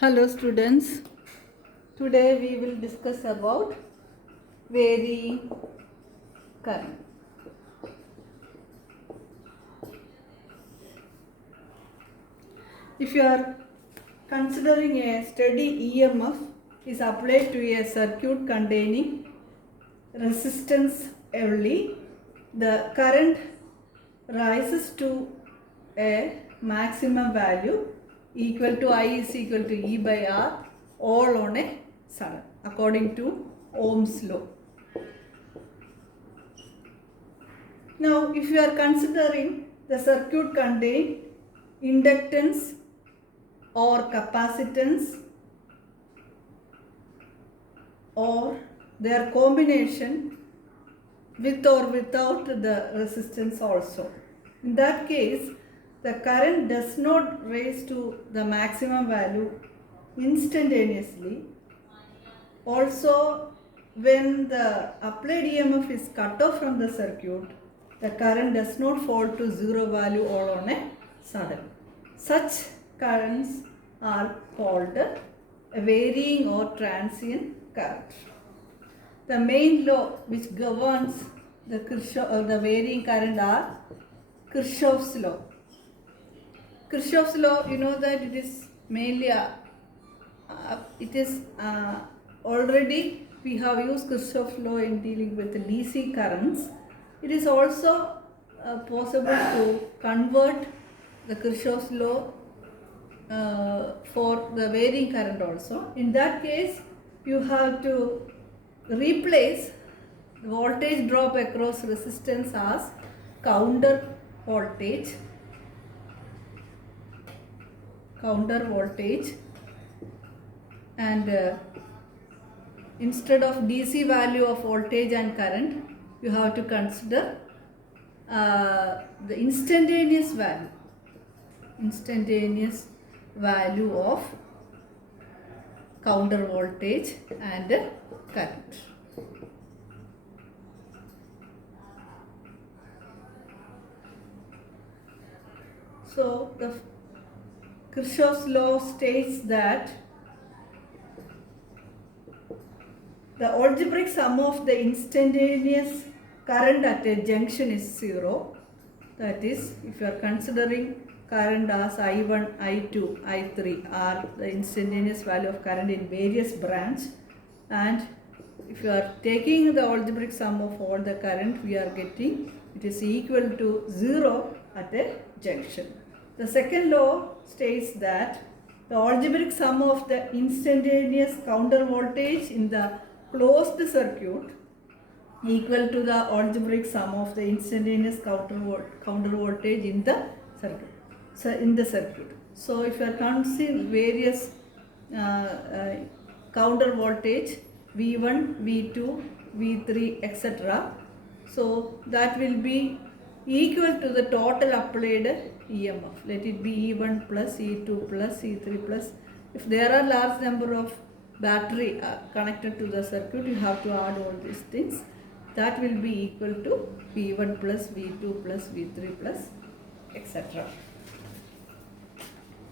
Hello students, today we will discuss about varying current. If you are considering a steady EMF is applied to a circuit containing resistance only, the current rises to a maximum value equal to I is equal to E by R all on a sudden according to Ohm's law. Now if you are considering the circuit contain inductance or capacitance or their combination with or without the resistance also. In that case, the current does not rise to the maximum value instantaneously. Also, when the applied EMF is cut off from the circuit, the current does not fall to zero value all on a sudden. Such currents are called a varying or transient current. The main law which governs the varying current are Kirchhoff's law. Kirchhoff's law, you know that it is mainly already we have used Kirchhoff's law in dealing with the DC currents. It is also possible to convert the Kirchhoff's law for the varying current also. In that case, you have to replace the voltage drop across resistance as counter voltage and instead of DC value of voltage and current, you have to consider the instantaneous value of counter voltage and current. So the Kirchhoff's law states that the algebraic sum of the instantaneous current at a junction is zero. That is, if you are considering current as I1, I2, I3 are the instantaneous value of current in various branch, and if you are taking the algebraic sum of all the current, we are getting it is equal to 0 at a junction. The second law states that the algebraic sum of the instantaneous counter voltage in the closed circuit equal to the algebraic sum of the instantaneous counter voltage in the circuit. So if you are counting various counter voltage V1, V2, V3, etc. So that will be equal to the total applied EMF. Let it be E1 plus E2 plus E3 plus. If there are large number of battery connected to the circuit, you have to add all these things. That will be equal to V1 plus V2 plus V3 plus etc.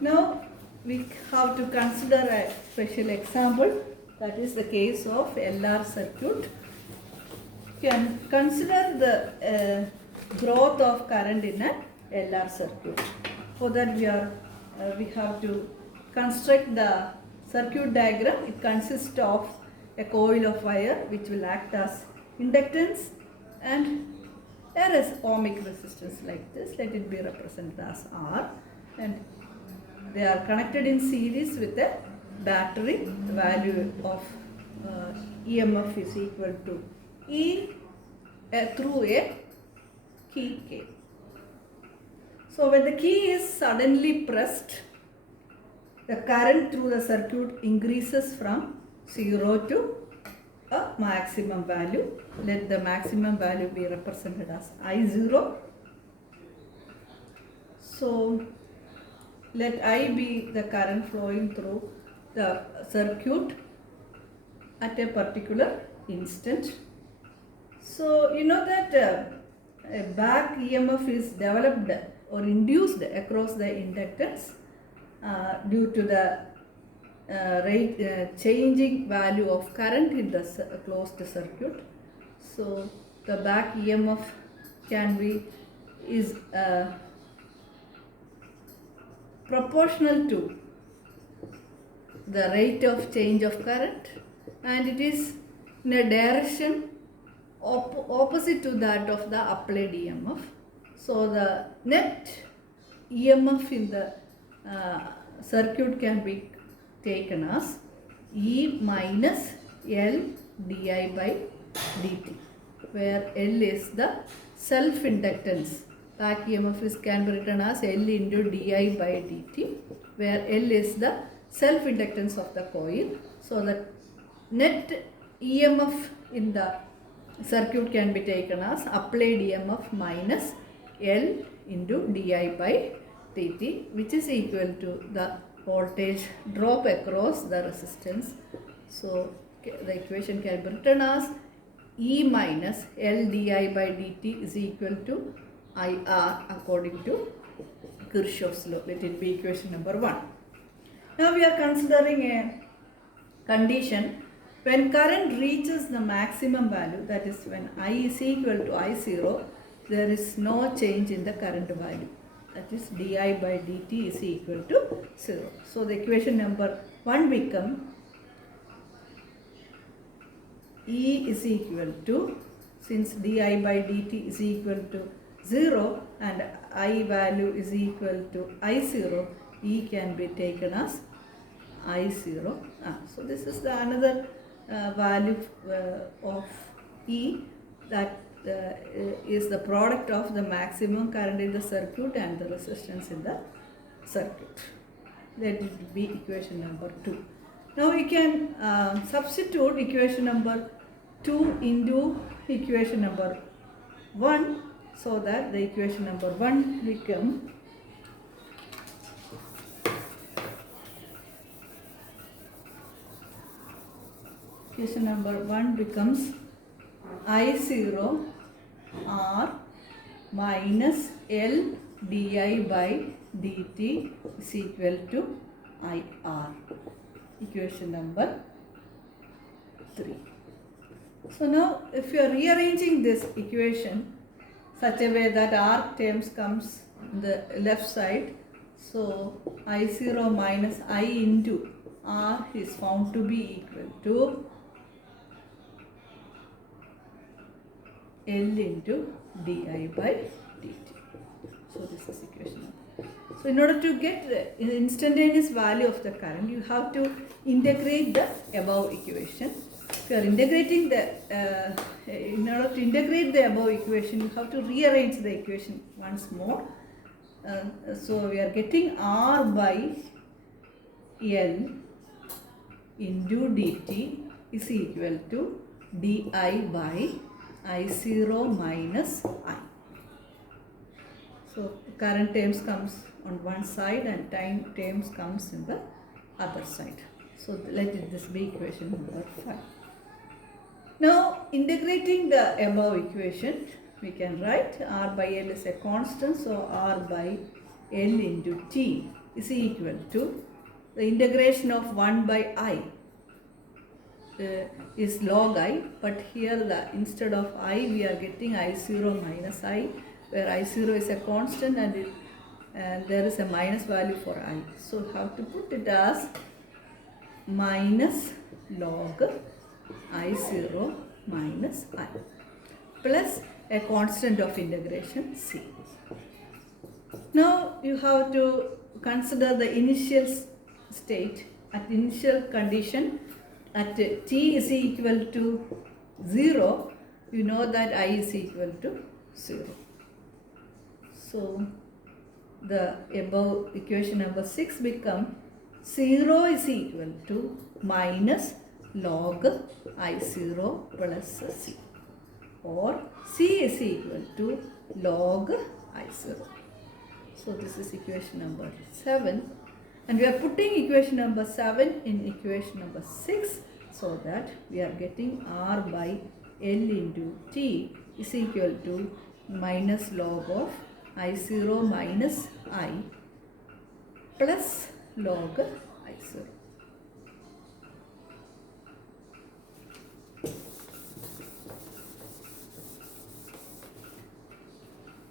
Now we have to consider a special example, that is the case of LR circuit. You can consider the growth of current in a LR circuit. For that we have to construct the circuit diagram. It consists of a coil of wire which will act as inductance, and there is ohmic resistance like this. Let it be represented as R, and they are connected in series with a battery. The value of EMF is equal to E through a key K. So when the key is suddenly pressed, the current through the circuit increases from 0 to a maximum value. Let the maximum value be represented as I0. So let I be the current flowing through the circuit at a particular instant. So you know that a back EMF is developed or induced across the inductance due to the changing value of current in the closed circuit. So the back EMF is proportional to the rate of change of current, and it is in a direction opposite to that of the applied EMF. So the net EMF in the circuit can be taken as E minus L di by dt, where L is the self-inductance. Back EMF can be written as L into di by dt, where L is the self-inductance of the coil. So the net EMF in the circuit can be taken as applied EMF minus L into di by dt, which is equal to the voltage drop across the resistance. So the equation can be written as E minus L di by dt is equal to IR according to Kirchhoff's law. Let it be equation number 1. Now we are considering a condition when current reaches the maximum value, that is when I is equal to I0, there is no change in the current value, that is di by dt is equal to 0. So the equation number 1 becomes E is equal to, since di by dt is equal to 0 and I value is equal to I0, E can be taken as I0. So this is the another value of E, that is the product of the maximum current in the circuit and the resistance in the circuit. Let it be equation number 2. Now we can substitute equation number 2 into equation number 1, so that the equation number 1 becomes equation number 1 becomes I0 R minus L di by dt is equal to IR. Equation number 3. So now if you are rearranging this equation such a way that R terms comes on the left side, so I0 minus I into R is found to be equal to L into di by dt. So this is equation number. So in order to get the instantaneous value of the current, you have to integrate the above equation. If you are integrating the, in order to integrate the above equation, you have to rearrange the equation once more. So we are getting R by L into dt is equal to di by I0 minus I. So current terms comes on one side and time terms comes in the other side. So let this be equation number 5. Now integrating the above equation, we can write R by L is a constant, so R by L into T is equal to the integration of 1 by I is log I, but here instead of I we are getting I0 minus I, where I0 is a constant and there is a minus value for I. So how to put it as minus log I0 minus I plus a constant of integration C. Now you have to consider the initial state at initial condition at t is equal to 0. You know that I is equal to 0. So the above equation number 6 become 0 is equal to minus log I0 plus C, or C is equal to log I0. So this is equation number 7, and we are putting equation number 7 in equation number 6, so that we are getting R by L into T is equal to minus log of I0 minus I plus log I0.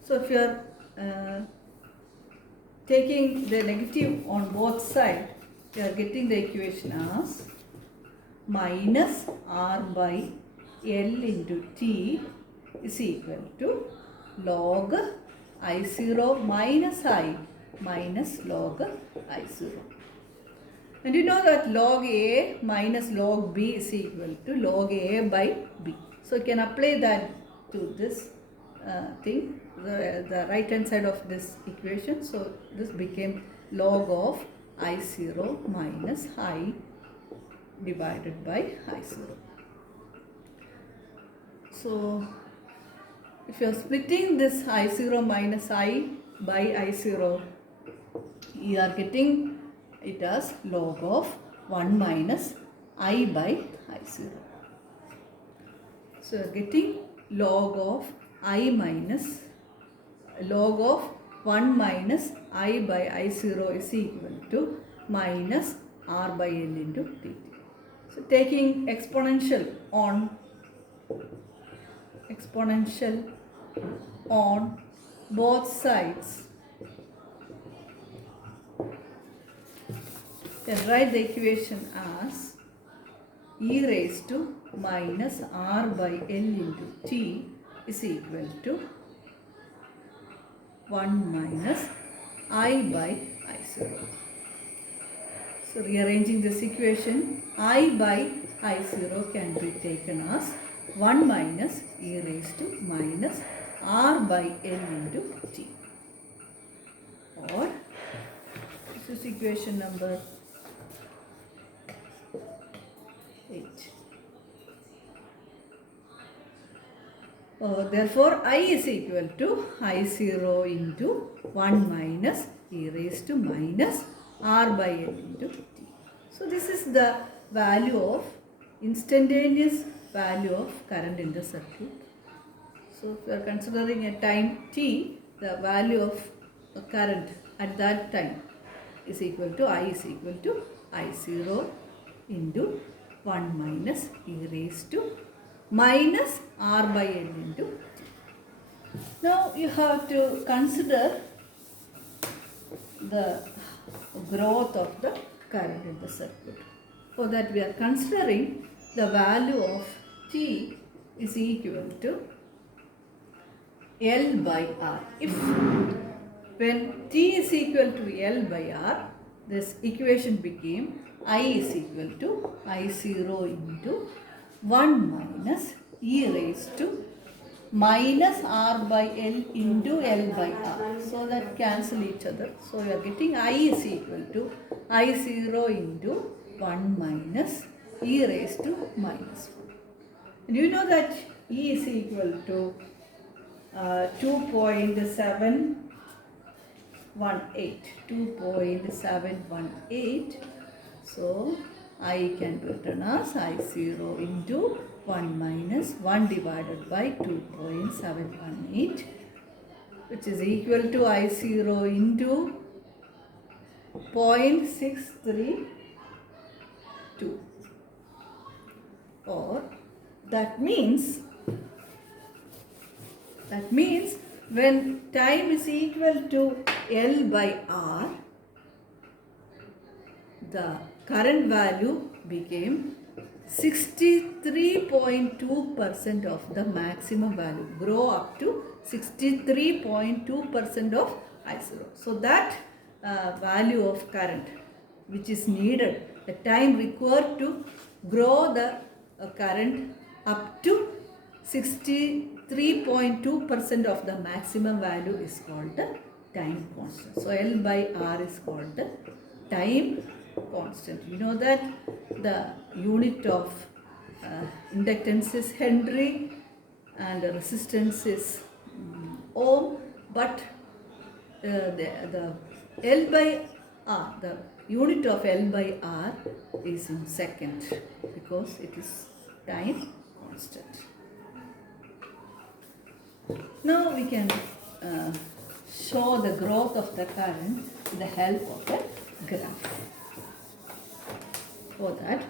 So if you are taking the negative on both sides, you are getting the equation as minus r by L into t is equal to log I0 minus I minus log I0. And you know that log A minus log B is equal to log A by B. So you can apply that to this thing, the right hand side of this equation. So this became log of I0 minus I divided by I0. So if you are splitting this I0 minus I by I0, you are getting it as log of 1 minus I by I0. So you are getting log of I minus log of 1 minus I by I0 is equal to minus R by L into dt. So taking exponential on both sides, then write the equation as e raised to minus R by L into t is equal to 1 minus I by I0. So rearranging this equation, I by I0 can be taken as 1 minus e raised to minus R by L into t. Or this is equation number 8. Therefore, I is equal to I0 into 1 minus e raised to minus R by L into t. So this is the value of instantaneous value of current in the circuit. So if we are considering a time t, the value of current at that time is equal to I is equal to I0 into 1 minus e raised to minus R by L into t. Now you have to consider the growth of the current in the circuit. For that we are considering the value of t is equal to L by R. If when t is equal to L by R, this equation became I is equal to I0 into 1 minus e raised to minus R by L into L by R. So that cancel each other. So you are getting I is equal to I0 into 1 minus e raised to minus 1. And you know that E is equal to 2.718. So I can be written as I0 into 1 minus 1 divided by 2.718, which is equal to I0 into 0.632. Or that means when time is equal to L by R, the current value became 63.2% of the maximum value, grow up to 63.2% of I0. So that value of current which is needed, the time required to grow the current up to 63.2% of the maximum value is called the time constant. So L by R is called the time constant. You know that the unit of inductance is Henry and the resistance is ohm, but the L by R, the unit of L by R is in second because it is time constant. Now we can show the growth of the current with the help of a graph. For that,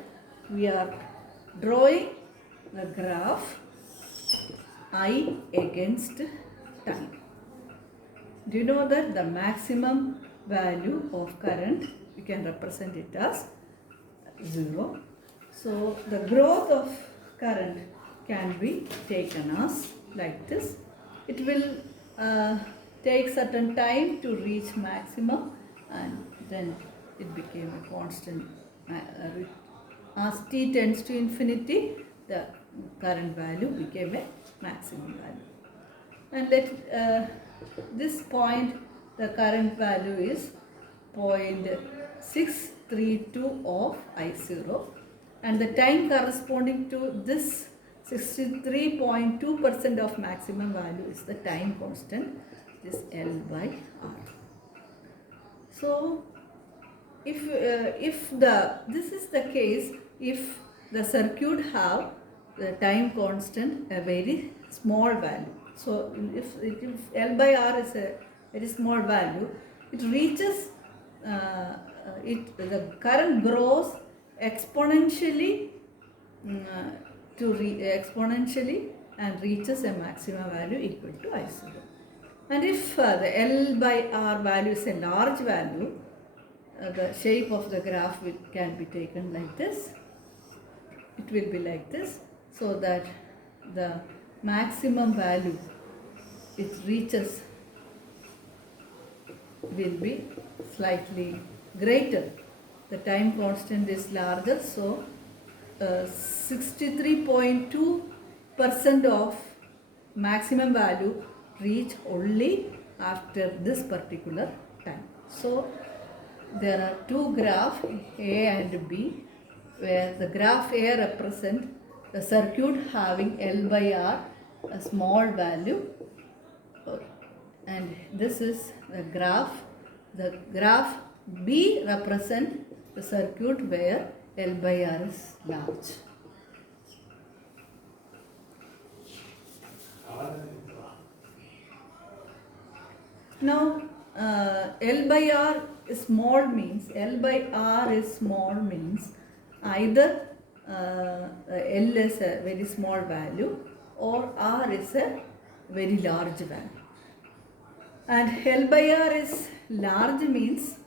we are drawing the graph I against time. Do you know that the maximum value of current, we can represent it as 0. So the growth of current can be taken as like this. It will take certain time to reach maximum, and then it became a constant. As t tends to infinity, the current value became a maximum value. And let this point, the current value is 0.632 of I0, and the time corresponding to this 63.2% of maximum value is the time constant, this L by R. So if this is the case, if the circuit have the time constant a very small value. So if L by R is a very small value, it reaches the current grows exponentially exponentially and reaches a maximum value equal to I0. And if the L by R value is a large value, the shape of the graph can be taken like this. It will be like this, so that the maximum value it reaches will be slightly greater. The time constant is larger, so 63.2% of maximum value reach only after this particular time. So there are two graphs, A and B, where the graph A represents the circuit having L by R, a small value, and this is the graph. The graph B represents the circuit where L by R is large. Now L by R is small means either L is a very small value or R is a very large value. And L by R is large means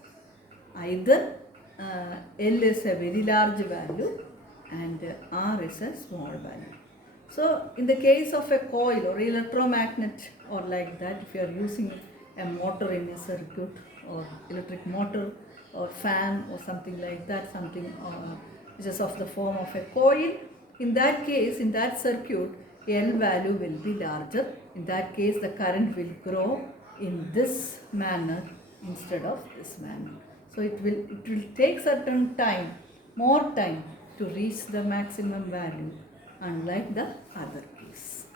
either L is a very large value and R is a small value. So in the case of a coil or electromagnet or like that, if you are using a motor in a circuit or electric motor or fan or something like that, something which is of the form of a coil, in that case, in that circuit, L value will be larger. In that case, the current will grow in this manner instead of this manner. So it will take certain time, more time to reach the maximum value, unlike the other case.